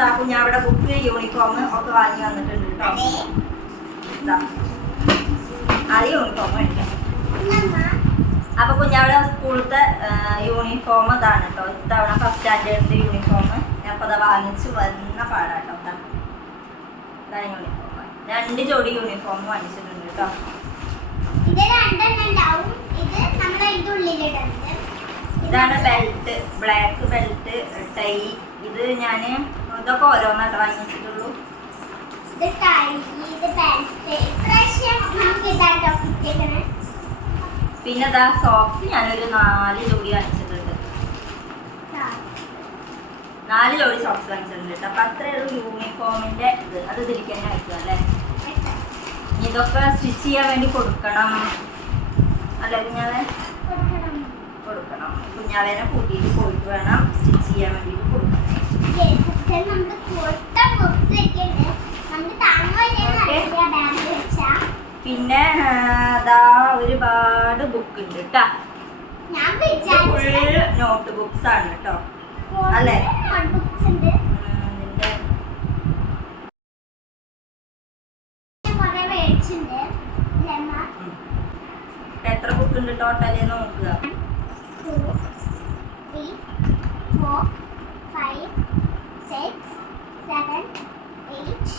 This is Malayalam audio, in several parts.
അതാ കുഞ്ഞാവിടെ ബുക്ക് യൂണിഫോം ഒക്കെ വാങ്ങി വന്നിട്ടുണ്ട് കേട്ടോ. അത് യൂണിഫോം മേടിക്കാം. അപ്പൊ കുഞ്ഞാവിടെ സ്കൂളത്തെ യൂണിഫോം ഇതാണ് കേട്ടോ. ഇത്തവണ ഫസ്റ്റ് സ്റ്റാൻഡേർഡിന്റെ യൂണിഫോം ഞാൻ അപ്പൊ അതാ വാങ്ങിച്ചു വന്ന പാടാട്ടോ. ഇതാണ് യൂണിഫോം. 2 ജോഡി യൂണിഫോം വാങ്ങിച്ചിട്ടുണ്ട് കേട്ടോ. ഇതാണ് ബെൽറ്റ്, ബ്ലാക്ക് ബെൽറ്റ്, ടൈ. ഇത് ഞാൻ ഇതൊക്കെ ഓരോന്നായിട്ട് വാങ്ങിച്ചിട്ടുള്ളൂ. പിന്നെ ഇതാ സോക്സ് ഞാനൊരു 4 ജോഡി വാങ്ങിച്ചിട്ടുണ്ട്. 4 ജോഡി സോക്സ് വാങ്ങിച്ചിട്ടുണ്ട് കേട്ടോ. അപ്പൊ അത്രയുള്ളൂ യൂണിഫോമിന്റെ ഇത്. അത് ഇതിരിക്കാൻ അയക്കുക അല്ലേ. ഇതൊക്കെ സ്റ്റിച്ച് ചെയ്യാൻ വേണ്ടി കൊടുക്കണം അല്ലെ കുഞ്ഞാവെ? കൊടുക്കണം. കുഞ്ഞാവേനെ കൂട്ടിയിട്ട് പോയിട്ട് വേണം സ്റ്റിച്ച് ചെയ്യാൻ വേണ്ടിയിട്ട് കൊടുക്കണം. പിന്നെ ഒരുപാട് ബുക്ക് ഉണ്ട് കേട്ടോ. ഫുൾ നോട്ട് ബുക്സ് ആണ് കേട്ടോ അല്ലേ. എത്ര ബുക്ക് ഉണ്ട് ടോട്ടല് നോക്കുക. 2, 3, 4, 5, 6, 7, 8,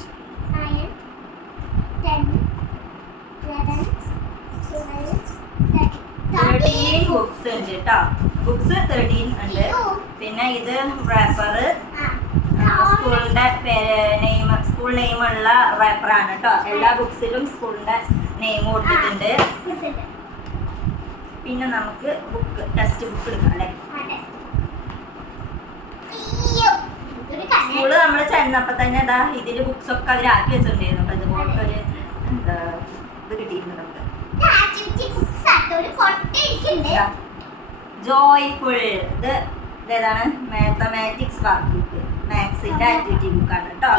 9, 10, 11, 12, 13 ബുക്സ് ഉണ്ട് കേട്ടോ. ബുക്സ് 13 ഉണ്ട്. പിന്നെ ഇത് റേപ്പർ, സ്കൂളിന്റെ സ്കൂൾ നെയിം ഉള്ള റേപ്പറാണ് കേട്ടോ. എല്ലാ ബുക്സിലും സ്കൂളിന്റെ നെയിം കൊടുത്തിട്ടുണ്ട്. പിന്നെ നമുക്ക് ബുക്ക് ടെക്സ്റ്റ് ബുക്ക് എടുക്കാം അല്ലേ. സ്കൂള് നമ്മൾ ചെന്നപ്പോ തന്നെ ഇതാ ഇതില് ബുക്സ് ഒക്കെ അവരാക്കി വെച്ചിട്ടുണ്ടായിരുന്നു. അപ്പൊ ഇതുപോലത്തെ ഒരു ഇത് കിട്ടിയിട്ടുണ്ട് നമുക്ക്. ജോയ്ഫുൾ ഇത് ഏതാണ്? മാത്തമാറ്റിക്സ് വർക്ക് ബുക്ക്, മാത്സിന്റെ ആക്ടിവിറ്റി ബുക്കാണ് കേട്ടോ.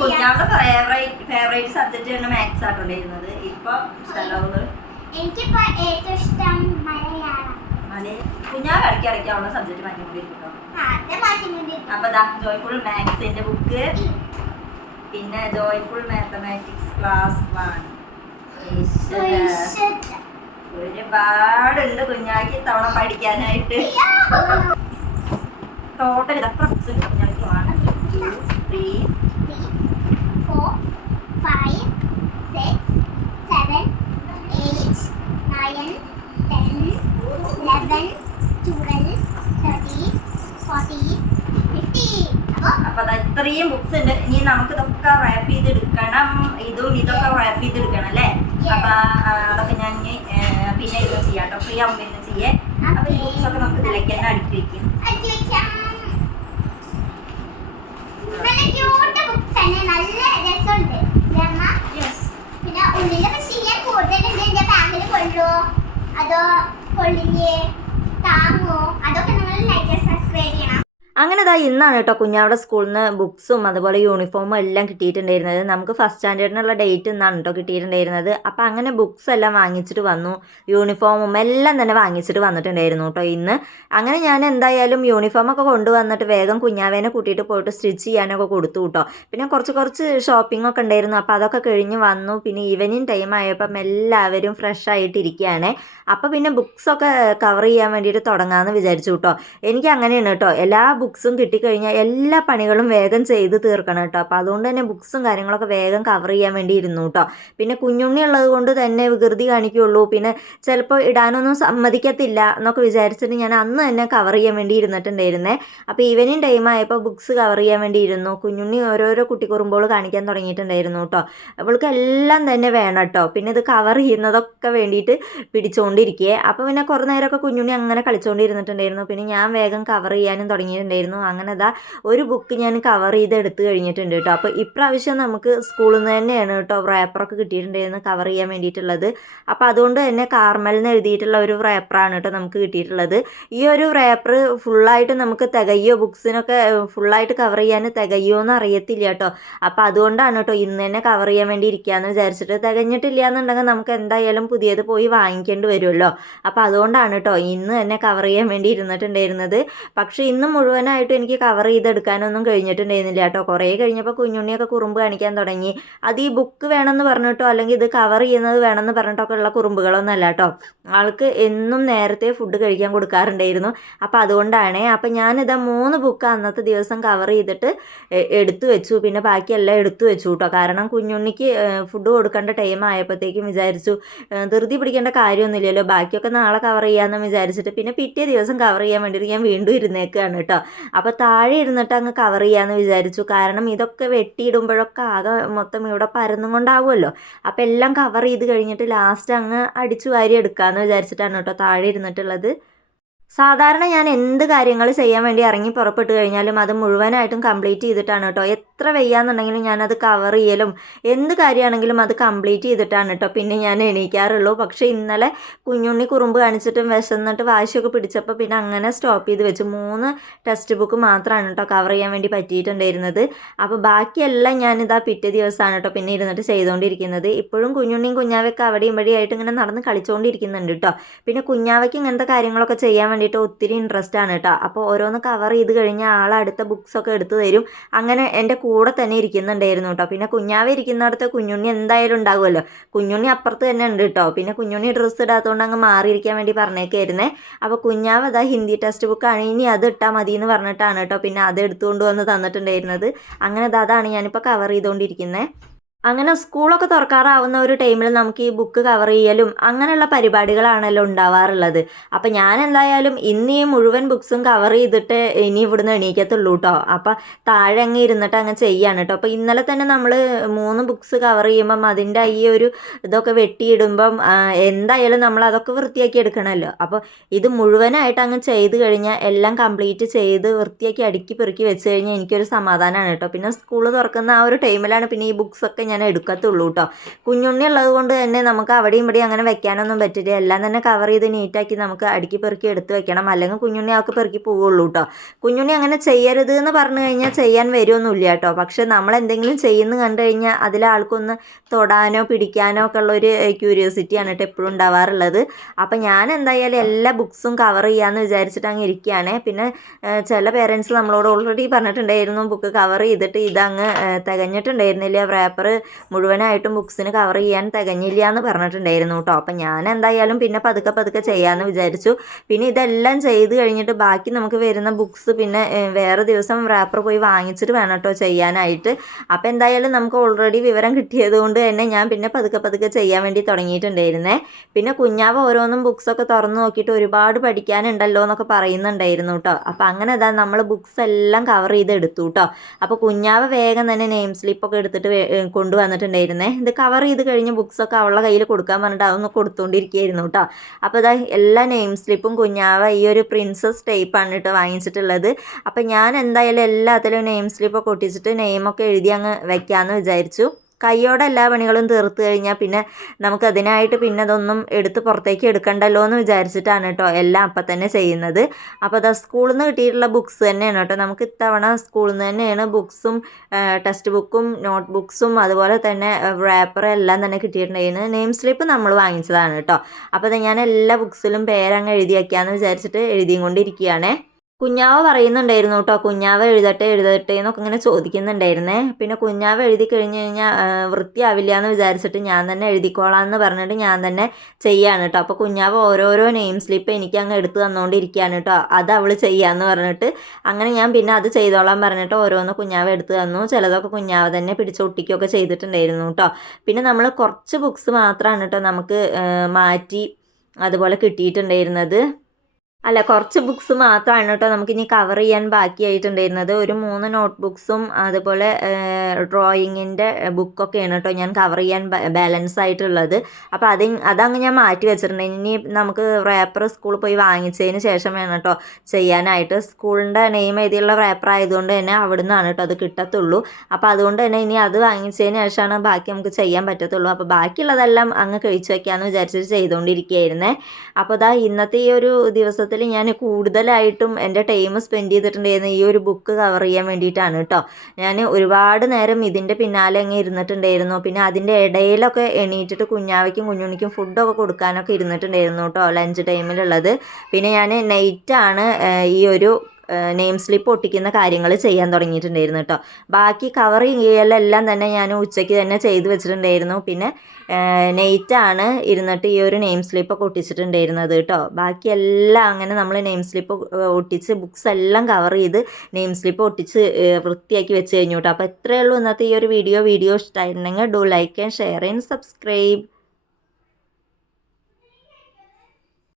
കുഞ്ഞാളുടെ ഫേവറേറ്റ് സബ്ജക്ട് ആണ് മാത്സ് ആയിട്ടുണ്ടായിരുന്നത്. ഇപ്പൊ കുഞ്ഞാൾ ഇടയ്ക്കിടയ്ക്കാവുന്ന സബ്ജക്ട് മാറ്റിക്കൊണ്ടിരിക്കും. അപ്പൊ ജോയ്ഫുൾ മാത്സിന്റെ ബുക്ക്, പിന്നെ ജോയ്ഫുൾ മാത്തമാറ്റിക്സ് ക്ലാസ് 1. ഒരുപാടുണ്ട് കുഞ്ഞാക്ക് തവണ പഠിക്കാനായിട്ട്. ടോട്ടൽ എത്ര ബുക്സ് ഉണ്ട് കുഞ്ഞാക്ക്? 1, 2, 3, 4, 5, 6, 7, 8, 9, 10, 11, 12, 13, 14, 15. അപ്പൊ ഇത്രയും ബുക്സ് ഉണ്ട്. ഇനി നമുക്ക് ഇതൊക്കെ റാപ്പ് ചെയ്തെടുക്കണം. ഇതൊക്കെ റാപ്പ് ചെയ്തെടുക്കണം അല്ലേ. അപ്പൊ അതൊക്കെ ഞാൻ പിന്നെ ഇത് ചെയ്യാം കേട്ടോ. ഫ്രീ ആവുമ്പോ ഇന്ന് ചെയ്യേ. അപ്പൊ ഈ ബുക്സ് ഒക്കെ നമുക്ക് ഇതിലേക്ക് തന്നെ അടുക്കി വെക്കും. അതോ കൊള്ളില്ലേ താങ്ങോ അതൊക്കെ നമ്മൾ ലൈക്ക് സബ്സ്ക്രൈബ് ചെയ്യണം. അങ്ങനെ ഇന്നാണ് കേട്ടോ കുഞ്ഞാവിടെ സ്കൂളിൽ നിന്ന് ബുക്സും അതുപോലെ യൂണിഫോമും എല്ലാം കിട്ടിയിട്ടുണ്ടായിരുന്നത്. നമുക്ക് ഫസ്റ്റ് സ്റ്റാൻഡേർഡിനുള്ള ഡേറ്റ് ഇന്നാണ് കേട്ടോ കിട്ടിയിട്ടുണ്ടായിരുന്നത്. അപ്പോൾ അങ്ങനെ ബുക്സ് എല്ലാം വാങ്ങിച്ചിട്ട് വന്നു, യൂണിഫോമും എല്ലാം തന്നെ വാങ്ങിച്ചിട്ട് വന്നിട്ടുണ്ടായിരുന്നു കേട്ടോ ഇന്ന്. അങ്ങനെ ഞാൻ എന്തായാലും യൂണിഫോമൊക്കെ കൊണ്ടുവന്നിട്ട് വേഗം കുഞ്ഞാവേനെ കൂട്ടിയിട്ട് പോയിട്ട് സ്റ്റിച്ച് ചെയ്യാനൊക്കെ കൊടുത്തു കേട്ടോ. പിന്നെ കുറച്ച് ഷോപ്പിംഗ് ഒക്കെ ഉണ്ടായിരുന്നു. അപ്പോൾ അതൊക്കെ കഴിഞ്ഞ് വന്നു. പിന്നെ ഈവനിങ് ടൈം ആയപ്പം എല്ലാവരും ഫ്രഷ് ആയിട്ടിരിക്കുകയാണ്. അപ്പോൾ പിന്നെ ബുക്സൊക്കെ കവർ ചെയ്യാൻ വേണ്ടിയിട്ട് തുടങ്ങാമെന്ന് വിചാരിച്ചു കേട്ടോ. എനിക്ക് അങ്ങനെയാണ് കേട്ടോ, എല്ലാ ബുക്സും കിട്ടിക്കഴിഞ്ഞാൽ എല്ലാ പണികളും വേഗം ചെയ്ത് തീർക്കണം കേട്ടോ. അപ്പോൾ അതുകൊണ്ട് തന്നെ ബുക്സും കാര്യങ്ങളൊക്കെ വേഗം കവർ ചെയ്യാൻ വേണ്ടി ഇരുന്നു കേട്ടോ. പിന്നെ കുഞ്ഞുണ്ണി ഉള്ളത് കൊണ്ട് തന്നെ വികൃതി കാണിക്കുള്ളൂ, പിന്നെ ചിലപ്പോൾ ഇടാനൊന്നും സമ്മതിക്കത്തില്ല എന്നൊക്കെ വിചാരിച്ചിട്ട് ഞാൻ അന്ന് തന്നെ കവർ ചെയ്യാൻ വേണ്ടി ഇരുന്നിട്ടുണ്ടായിരുന്നേ. അപ്പോൾ ഈവനിങ് ടൈം ആയപ്പോൾ ബുക്സ് കവർ ചെയ്യാൻ വേണ്ടി ഇരുന്നു. കുഞ്ഞുണ്ണി ഓരോരോ കുട്ടിക്കുറുമ്പോൾ കാണിക്കാൻ തുടങ്ങിയിട്ടുണ്ടായിരുന്നു കേട്ടോ. അവൾക്ക് എല്ലാം തന്നെ വേണം കേട്ടോ. പിന്നെ ഇത് കവർ ചെയ്യുന്നതൊക്കെ വേണ്ടിയിട്ട് പിടിച്ചുകൊണ്ടിരിക്കുകയെ. അപ്പോൾ പിന്നെ കുറേ നേരമൊക്കെ കുഞ്ഞുണ്ണി അങ്ങനെ കളിച്ചുകൊണ്ടിരുന്നിട്ടുണ്ടായിരുന്നു. പിന്നെ ഞാൻ വേഗം കവർ ചെയ്യാനും തുടങ്ങിയിട്ടുണ്ടായിരുന്നു കിട്ടിയിട്ടുണ്ടായിരുന്നു. അങ്ങനെ അതാ ഒരു ബുക്ക് ഞാൻ കവർ ചെയ്ത് എടുത്തു കഴിഞ്ഞിട്ടുണ്ട് കേട്ടോ. അപ്പോൾ ഇപ്രാവശ്യം നമുക്ക് സ്കൂളിൽ നിന്ന് തന്നെയാണ് കേട്ടോ റേപ്പറൊക്കെ കിട്ടിയിട്ടുണ്ടായിരുന്നു കവർ ചെയ്യാൻ വേണ്ടിയിട്ടുള്ളത്. അപ്പോൾ അതുകൊണ്ട് തന്നെ കാർമൽ എന്ന് എഴുതിയിട്ടുള്ള ഒരു റേപ്പറാണ് കേട്ടോ നമുക്ക് കിട്ടിയിട്ടുള്ളത്. ഈ ഒരു റേപ്പർ ഫുള്ളായിട്ട് നമുക്ക് തികയോ, ബുക്സിനൊക്കെ ഫുള്ളായിട്ട് കവർ ചെയ്യാൻ തികയോ എന്ന് അറിയത്തില്ല കേട്ടോ. അപ്പോൾ അതുകൊണ്ടാണ് കേട്ടോ ഇന്ന് തന്നെ കവർ ചെയ്യാൻ വേണ്ടി ഇരിക്കാമെന്ന് വിചാരിച്ചിട്ട്. തികഞ്ഞിട്ടില്ല എന്നുണ്ടെങ്കിൽ നമുക്ക് എന്തായാലും പുതിയത് പോയി വാങ്ങിക്കേണ്ടി വരുമല്ലോ. അപ്പോൾ അതുകൊണ്ടാണ് കേട്ടോ ഇന്ന് തന്നെ കവർ ചെയ്യാൻ വേണ്ടി ഇരുന്നിട്ടുണ്ടായിരുന്നത്. പക്ഷേ ഇന്ന് മുഴുവനായിട്ടും എനിക്ക് കവർ ചെയ്തെടുക്കാനൊന്നും കഴിഞ്ഞിട്ടുണ്ടായിരുന്നില്ല കേട്ടോ. കുറേ കഴിഞ്ഞപ്പോൾ കുഞ്ഞുണ്ണിയൊക്കെ കുറുമ്പ് കാണിക്കാൻ തുടങ്ങി. അത് ഈ ബുക്ക് വേണമെന്ന് പറഞ്ഞിട്ടോ അല്ലെങ്കിൽ ഇത് കവർ ചെയ്യുന്നത് വേണമെന്ന് പറഞ്ഞിട്ടൊക്കെ ഉള്ള കുറുമ്പുകളൊന്നും അല്ല കേട്ടോ. ആൾക്ക് എന്നും നേരത്തെ ഫുഡ് കഴിക്കാൻ കൊടുക്കാറുണ്ടായിരുന്നു. അപ്പോൾ അതുകൊണ്ടാണേ. അപ്പോൾ ഞാനിതാ 3 ബുക്ക് അന്നത്തെ ദിവസം കവർ ചെയ്തിട്ട് എടുത്തു വെച്ചു. പിന്നെ ബാക്കിയെല്ലാം എടുത്തു വെച്ചു കേട്ടോ. കാരണം കുഞ്ഞുണ്ണിക്ക് ഫുഡ് കൊടുക്കേണ്ട ടൈം ആയപ്പോഴത്തേക്കും വിചാരിച്ചു ധൃതി പിടിക്കേണ്ട കാര്യമൊന്നുമില്ലല്ലോ, ബാക്കിയൊക്കെ നാളെ കവർ ചെയ്യാമെന്ന് വിചാരിച്ചിട്ട് പിന്നെ പിറ്റേ ദിവസം കവർ ചെയ്യാൻ വേണ്ടിയിട്ട് ഞാൻ വീണ്ടും ഇരുന്നേക്കാണ് കേട്ടോ. അപ്പോൾ താഴെ ഇരുന്നിട്ട് അങ്ങ് കവർ ചെയ്യാമെന്ന് വിചാരിച്ചു. കാരണം ഇതൊക്കെ വെട്ടിയിടുമ്പോഴൊക്കെ ആകെ മൊത്തം ഇവിടെ പരന്നും കൊണ്ടാവുമല്ലോ. അപ്പോൾ എല്ലാം കവർ ചെയ്ത് കഴിഞ്ഞിട്ട് ലാസ്റ്റ് അങ്ങ് അടിച്ചു വാരി എടുക്കാമെന്ന് വിചാരിച്ചിട്ടാണ് കേട്ടോ താഴെ ഇരുന്നിട്ടുള്ളത്. സാധാരണ ഞാൻ എന്ത് കാര്യങ്ങൾ ചെയ്യാൻ വേണ്ടി ഇറങ്ങി പുറപ്പെട്ട് കഴിഞ്ഞാലും അത് മുഴുവനായിട്ടും കംപ്ലീറ്റ് ചെയ്തിട്ടാണ് കേട്ടോ. എത്ര വയ്യാന്നുണ്ടെങ്കിലും ഞാനത് കവർ ചെയ്യലും എന്ത് കാര്യമാണെങ്കിലും അത് കംപ്ലീറ്റ് ചെയ്തിട്ടാണ് കേട്ടോ പിന്നെ ഞാൻ എണീക്കാറുള്ളൂ. പക്ഷേ ഇന്നലെ കുഞ്ഞുണ്ണി കുറുമ്പ് കാണിച്ചിട്ടും വിശന്നിട്ട് വാശിയൊക്കെ പിടിച്ചപ്പോൾ പിന്നെ അങ്ങനെ സ്റ്റോപ്പ് ചെയ്ത് വെച്ചു. 3 ടെക്സ്റ്റ് ബുക്ക് മാത്രമാണ് കേട്ടോ കവർ ചെയ്യാൻ വേണ്ടി പറ്റിയിട്ടുണ്ടായിരുന്നത്. അപ്പോൾ ബാക്കിയെല്ലാം ഞാനിതാ പിറ്റേ ദിവസമാണ് കേട്ടോ പിന്നെ ഇരുന്നിട്ട് ചെയ്തുകൊണ്ടിരിക്കുന്നത്. ഇപ്പോഴും കുഞ്ഞുണ്ണിയും കുഞ്ഞാവയൊക്കെ അവിടെയും ഇവിടെയായിട്ട് ഇങ്ങനെ നടന്ന് കളിച്ചുകൊണ്ടിരിക്കുന്നുണ്ട് കേട്ടോ. പിന്നെ കുഞ്ഞാവയ്ക്ക് ഇങ്ങനത്തെ കാര്യങ്ങളൊക്കെ ചെയ്യാൻ വേണ്ടിയിട്ട് ഒത്തിരി ഇൻട്രസ്റ്റ് ആണ് കേട്ടോ. അപ്പോൾ ഓരോന്ന് കവർ ചെയ്ത് കഴിഞ്ഞാൽ ആളടുത്ത ബുക്സൊക്കെ എടുത്ത് തരും. അങ്ങനെ എൻ്റെ കൂടെ തന്നെ ഇരിക്കുന്നുണ്ടായിരുന്നു കേട്ടോ. പിന്നെ കുഞ്ഞാവ ഇരിക്കുന്നിടത്ത് കുഞ്ഞുണ്ണി എന്തായാലും ഉണ്ടാകുമല്ലോ. കുഞ്ഞുണ്ണി അപ്പുറത്ത് തന്നെ ഉണ്ട് കേട്ടോ. പിന്നെ കുഞ്ഞുണ്ണി ഡ്രസ്സ് ഇടാത്തതുകൊണ്ട് അങ്ങ് മാറിയിരിക്കാൻ വേണ്ടി പറഞ്ഞേക്കായിരുന്നേ. അപ്പോൾ കുഞ്ഞാവ അതാ ഹിന്ദി ടെക്സ്റ്റ് ബുക്കാണ്, ഇനി അത് ഇട്ടാൽ മതി എന്ന് പറഞ്ഞിട്ടാണ് കേട്ടോ പിന്നെ അത് എടുത്തുകൊണ്ട് വന്ന് തന്നിട്ടുണ്ടായിരുന്നത്. അങ്ങനെ അതാണ് ഞാനിപ്പോൾ കവർ ചെയ്തുകൊണ്ടിരിക്കുന്നത്. അങ്ങനെ സ്കൂളൊക്കെ തുറക്കാറാവുന്ന ഒരു ടൈമിൽ നമുക്ക് ഈ ബുക്ക് കവർ ചെയ്യലും അങ്ങനെയുള്ള പരിപാടികളാണല്ലോ ഉണ്ടാവാറുള്ളത്. അപ്പം ഞാൻ എന്തായാലും ഇന്ന് ഈ മുഴുവൻ ബുക്സും കവർ ചെയ്തിട്ട് ഇനി ഇവിടുന്ന് എണീക്കത്തുള്ളൂ കേട്ടോ. അപ്പം താഴെ അങ്ങ് ഇരുന്നിട്ട് അങ്ങ് ചെയ്യാണ് കേട്ടോ. അപ്പോൾ ഇന്നലെ തന്നെ നമ്മൾ 3 ബുക്സ് കവർ ചെയ്യുമ്പം അതിൻ്റെ ഈ ഒരു ഇതൊക്കെ വെട്ടിയിടുമ്പം എന്തായാലും നമ്മൾ അതൊക്കെ വൃത്തിയാക്കി എടുക്കണമല്ലോ. അപ്പോൾ ഇത് മുഴുവനായിട്ട് അങ്ങ് ചെയ്ത് കഴിഞ്ഞാൽ എല്ലാം കംപ്ലീറ്റ് ചെയ്ത് വൃത്തിയാക്കി അടുക്കി പെറുക്കി വെച്ച് കഴിഞ്ഞാൽ എനിക്കൊരു സമാധാനമാണ് കേട്ടോ. പിന്നെ സ്കൂൾ തുറക്കുന്ന ആ ഒരു ടൈമിലാണ് പിന്നെ ഈ ബുക്സൊക്കെ ഞാൻ എടുക്കത്തുള്ളൂ കേട്ടോ. കുഞ്ഞുണ്ണി ഉള്ളത് കൊണ്ട് തന്നെ നമുക്ക് അവിടെയും ഇവിടെയും അങ്ങനെ വെക്കാനൊന്നും പറ്റില്ല. എല്ലാം തന്നെ കവർ ചെയ്ത് നീറ്റാക്കി നമുക്ക് അടുക്കി പെറുക്കി എടുത്ത് വെക്കണം. അല്ലെങ്കിൽ കുഞ്ഞുണ്ണി അവൾക്ക് പെറുക്കി പോവുള്ളൂ കേട്ടോ. കുഞ്ഞുണ്ണി അങ്ങനെ ചെയ്യരുത് എന്ന് പറഞ്ഞു കഴിഞ്ഞാൽ ചെയ്യാൻ വരുമൊന്നുമില്ല കേട്ടോ. പക്ഷെ നമ്മൾ എന്തെങ്കിലും ചെയ്യുന്ന കണ്ടു കഴിഞ്ഞാൽ അതിൽ ആൾക്കൊന്ന് തൊടാനോ പിടിക്കാനോ ഒക്കെ ഉള്ളൊരു ക്യൂരിയോസിറ്റിയാണ് കേട്ടോ എപ്പോഴും ഉണ്ടാവാറുള്ളത്. അപ്പം ഞാൻ എന്തായാലും എല്ലാ ബുക്സും കവർ ചെയ്യാമെന്ന് വിചാരിച്ചിട്ട് അങ്ങ് ഇരിക്കുകയാണ്. പിന്നെ ചില പേരൻസ് നമ്മളോട് ഓൾറെഡി പറഞ്ഞിട്ടുണ്ടായിരുന്നു ബുക്ക് കവർ ചെയ്തിട്ട് ഇതങ്ങ് തികഞ്ഞിട്ടുണ്ടായിരുന്നില്ല, റേപ്പർ മുഴുവനായിട്ടും ബുക്സിന് കവർ ചെയ്യാൻ തികഞ്ഞില്ല എന്ന് പറഞ്ഞിട്ടുണ്ടായിരുന്നു കേട്ടോ. അപ്പം ഞാൻ എന്തായാലും പിന്നെ പതുക്കെ ചെയ്യാമെന്ന് വിചാരിച്ചു. പിന്നെ ഇതെല്ലാം ചെയ്ത് കഴിഞ്ഞിട്ട് ബാക്കി നമുക്ക് വരുന്ന ബുക്സ് പിന്നെ വേറെ ദിവസം റാപ്പർ പോയി വാങ്ങിച്ചിട്ട് വേണം കേട്ടോ ചെയ്യാനായിട്ട്. അപ്പോൾ എന്തായാലും നമുക്ക് ഓൾറെഡി വിവരം കിട്ടിയത് കൊണ്ട് തന്നെ ഞാൻ പിന്നെ പതുക്കെ ചെയ്യാൻ വേണ്ടി തുടങ്ങിയിട്ടുണ്ടായിരുന്നേ. പിന്നെ കുഞ്ഞാവ് ഓരോന്നും ബുക്സൊക്കെ തുറന്നു നോക്കിയിട്ട് ഒരുപാട് പഠിക്കാനുണ്ടല്ലോ എന്നൊക്കെ പറയുന്നുണ്ടായിരുന്നു കേട്ടോ. അപ്പോൾ അങ്ങനെ നമ്മൾ ബുക്സ് എല്ലാം കവർ ചെയ്ത് എടുത്തു കേട്ടോ. അപ്പോൾ കുഞ്ഞാവ് വേഗം തന്നെ നെയിം സ്ലിപ്പൊക്കെ എടുത്തിട്ട് കൊണ്ടുവന്നിട്ടുണ്ടായിരുന്നേ. ഇത് കവർ ചെയ്ത് കഴിഞ്ഞ് ബുക്സൊക്കെ അവളുടെ കയ്യിൽ കൊടുക്കാൻ പറഞ്ഞിട്ട് അതൊന്ന് കൊടുത്തുകൊണ്ടിരിക്കുകയായിരുന്നു കേട്ടോ. അപ്പോൾ എല്ലാ നെയിം സ്ലിപ്പും കുഞ്ഞാവ ഈ ഒരു പ്രിൻസസ് ടൈപ്പാണ് കേട്ടോ വാങ്ങിച്ചിട്ടുള്ളത്. അപ്പോൾ ഞാൻ എന്തായാലും എല്ലാത്തിലും നെയിം സ്ലിപ്പൊക്കെ ഒട്ടിച്ചിട്ട് നെയിമൊക്കെ എഴുതി അങ്ങ് വയ്ക്കാമെന്ന് വിചാരിച്ചു. കൈയോടെ എല്ലാ പണികളും തീർത്ത് കഴിഞ്ഞാൽ പിന്നെ നമുക്കതിനായിട്ട് പിന്നെ അതൊന്നും എടുത്ത് പുറത്തേക്ക് എടുക്കണ്ടല്ലോ എന്ന് വിചാരിച്ചിട്ടാണ് കേട്ടോ എല്ലാം അപ്പം തന്നെ ചെയ്യുന്നത്. അപ്പോൾ സ്കൂളിൽ നിന്ന് കിട്ടിയിട്ടുള്ള ബുക്സ് തന്നെയാണ് കേട്ടോ. നമുക്ക് ഇത്തവണ സ്കൂളിൽ നിന്ന് തന്നെയാണ് ബുക്സും ടെക്സ്റ്റ് ബുക്കും നോട്ട് ബുക്സും അതുപോലെ തന്നെ റാപ്പർ എല്ലാം തന്നെ കിട്ടിയിട്ടുണ്ടായിരുന്നു. നെയിം സ്ലിപ്പ് നമ്മൾ വാങ്ങിച്ചതാണ് കേട്ടോ. അപ്പോൾ ഞാൻ എല്ലാ ബുക്സിലും പേരങ്ങ് എഴുതി വയ്ക്കാമെന്ന് വിചാരിച്ചിട്ട് എഴുതിയും കൊണ്ടിരിക്കുകയാണേ. കുഞ്ഞാവ് പറയുന്നുണ്ടായിരുന്നു കേട്ടോ, കുഞ്ഞാവ് എഴുതട്ടെ എന്നൊക്കെ ഇങ്ങനെ ചോദിക്കുന്നുണ്ടായിരുന്നേ. പിന്നെ കുഞ്ഞാവ് എഴുതി കഴിഞ്ഞ് കഴിഞ്ഞാൽ വൃത്തിയാവില്ല എന്ന് വിചാരിച്ചിട്ട് ഞാൻ തന്നെ എഴുതിക്കോളാം എന്ന് പറഞ്ഞിട്ട് ഞാൻ തന്നെ ചെയ്യാണ് കേട്ടോ. അപ്പോൾ കുഞ്ഞാവ് ഓരോരോ നെയിം സ്ലിപ്പ് എനിക്ക് അങ്ങ് എടുത്ത് തന്നുകൊണ്ടിരിക്കുകയാണ് കേട്ടോ. അത് അവൾ ചെയ്യാമെന്ന് പറഞ്ഞിട്ട് അങ്ങനെ ഞാൻ പിന്നെ അത് ചെയ്തോളാൻ പറഞ്ഞിട്ട് ഓരോന്ന് കുഞ്ഞാവ് എടുത്ത് തന്നു. ചിലതൊക്കെ കുഞ്ഞാവ് തന്നെ പിടിച്ചൊട്ടിക്കുകയൊക്കെ ചെയ്തിട്ടുണ്ടായിരുന്നു കേട്ടോ. പിന്നെ നമ്മൾ കുറച്ച് ബുക്സ് മാത്രമാണ് കേട്ടോ നമുക്ക് മാറ്റി അതുപോലെ കിട്ടിയിട്ടുണ്ടായിരുന്നത്. അല്ല, കുറച്ച് ബുക്സ് മാത്രമാണ് കേട്ടോ നമുക്കിനി കവർ ചെയ്യാൻ ബാക്കിയായിട്ടുണ്ടായിരുന്നത്. ഒരു 3 നോട്ട് ബുക്സും അതുപോലെ ഡ്രോയിങ്ങിൻ്റെ ബുക്കൊക്കെയാണ് കേട്ടോ ഞാൻ കവർ ചെയ്യാൻ ബാലൻസ് ആയിട്ടുള്ളത്. അപ്പോൾ അതങ്ങ് ഞാൻ മാറ്റി വെച്ചിട്ടുണ്ട്. ഇനി നമുക്ക് റേപ്പർ സ്കൂളിൽ പോയി വാങ്ങിച്ചതിന് ശേഷം വേണം കേട്ടോ ചെയ്യാനായിട്ട്. സ്കൂളിൻ്റെ നെയിം എഴുതിയുള്ള റേപ്പർ ആയതുകൊണ്ട് തന്നെ അവിടെ നിന്നാണ് കേട്ടോ അത് കിട്ടത്തുള്ളൂ. അപ്പോൾ അതുകൊണ്ട് തന്നെ ഇനി അത് വാങ്ങിച്ചതിന് ശേഷമാണ് ബാക്കി നമുക്ക് ചെയ്യാൻ പറ്റത്തുള്ളൂ. അപ്പോൾ ബാക്കിയുള്ളതെല്ലാം അങ്ങ് കഴിച്ചു വയ്ക്കാമെന്ന് വിചാരിച്ചിട്ട് ചെയ്തുകൊണ്ടിരിക്കുകയായിരുന്നേ. അപ്പോൾ ഇന്നത്തെ ഈ ഒരു ദിവസത്തിൽ ഞാൻ കൂടുതലായിട്ടും എൻ്റെ ടൈം സ്പെൻഡ് ചെയ്തിട്ടുണ്ടായിരുന്നു ഈ ഒരു ബുക്ക് കവർ ചെയ്യാൻ വേണ്ടിയിട്ടാണ് കേട്ടോ. ഞാൻ ഒരുപാട് നേരം ഇതിൻ്റെ പിന്നാലെ അങ്ങ് ഇരുന്നിട്ടുണ്ടായിരുന്നു. പിന്നെ അതിൻ്റെ ഇടയിലൊക്കെ എണീറ്റിട്ട് കുഞ്ഞാവയ്ക്കും കുഞ്ഞുണ്ണിക്കും ഫുഡൊക്കെ കൊടുക്കാനൊക്കെ ഇരുന്നിട്ടുണ്ടായിരുന്നു കേട്ടോ ലഞ്ച് ടൈമിലുള്ളത്. പിന്നെ ഞാൻ നൈറ്റാണ് ഈ ഒരു നെയിം സ്ലിപ്പ് ഒട്ടിക്കുന്ന കാര്യങ്ങൾ ചെയ്യാൻ തുടങ്ങിയിട്ടുണ്ടായിരുന്നു കേട്ടോ. ബാക്കി കവർ ചെയ്യലെല്ലാം തന്നെ ഞാൻ ഉച്ചയ്ക്ക് തന്നെ ചെയ്ത് വെച്ചിട്ടുണ്ടായിരുന്നു. പിന്നെ നൈറ്റാണ് ഇരുന്നിട്ട് ഈ ഒരു നെയിം സ്ലിപ്പൊക്കെ ഒട്ടിച്ചിട്ടുണ്ടായിരുന്നത് കേട്ടോ. ബാക്കിയെല്ലാം അങ്ങനെ നമ്മൾ നെയിം സ്ലിപ്പ് ഒട്ടിച്ച് ബുക്സ് എല്ലാം കവർ ചെയ്ത് നെയിം സ്ലിപ്പ് ഒട്ടിച്ച് വൃത്തിയാക്കി വെച്ച് കഴിഞ്ഞു കേട്ടോ. അപ്പോൾ ഇത്രയേ ഉള്ളൂ ഇന്നത്തെ ഈ ഒരു വീഡിയോ ഇഷ്ടമായിട്ടുണ്ടെങ്കിൽ do like and share and subscribe.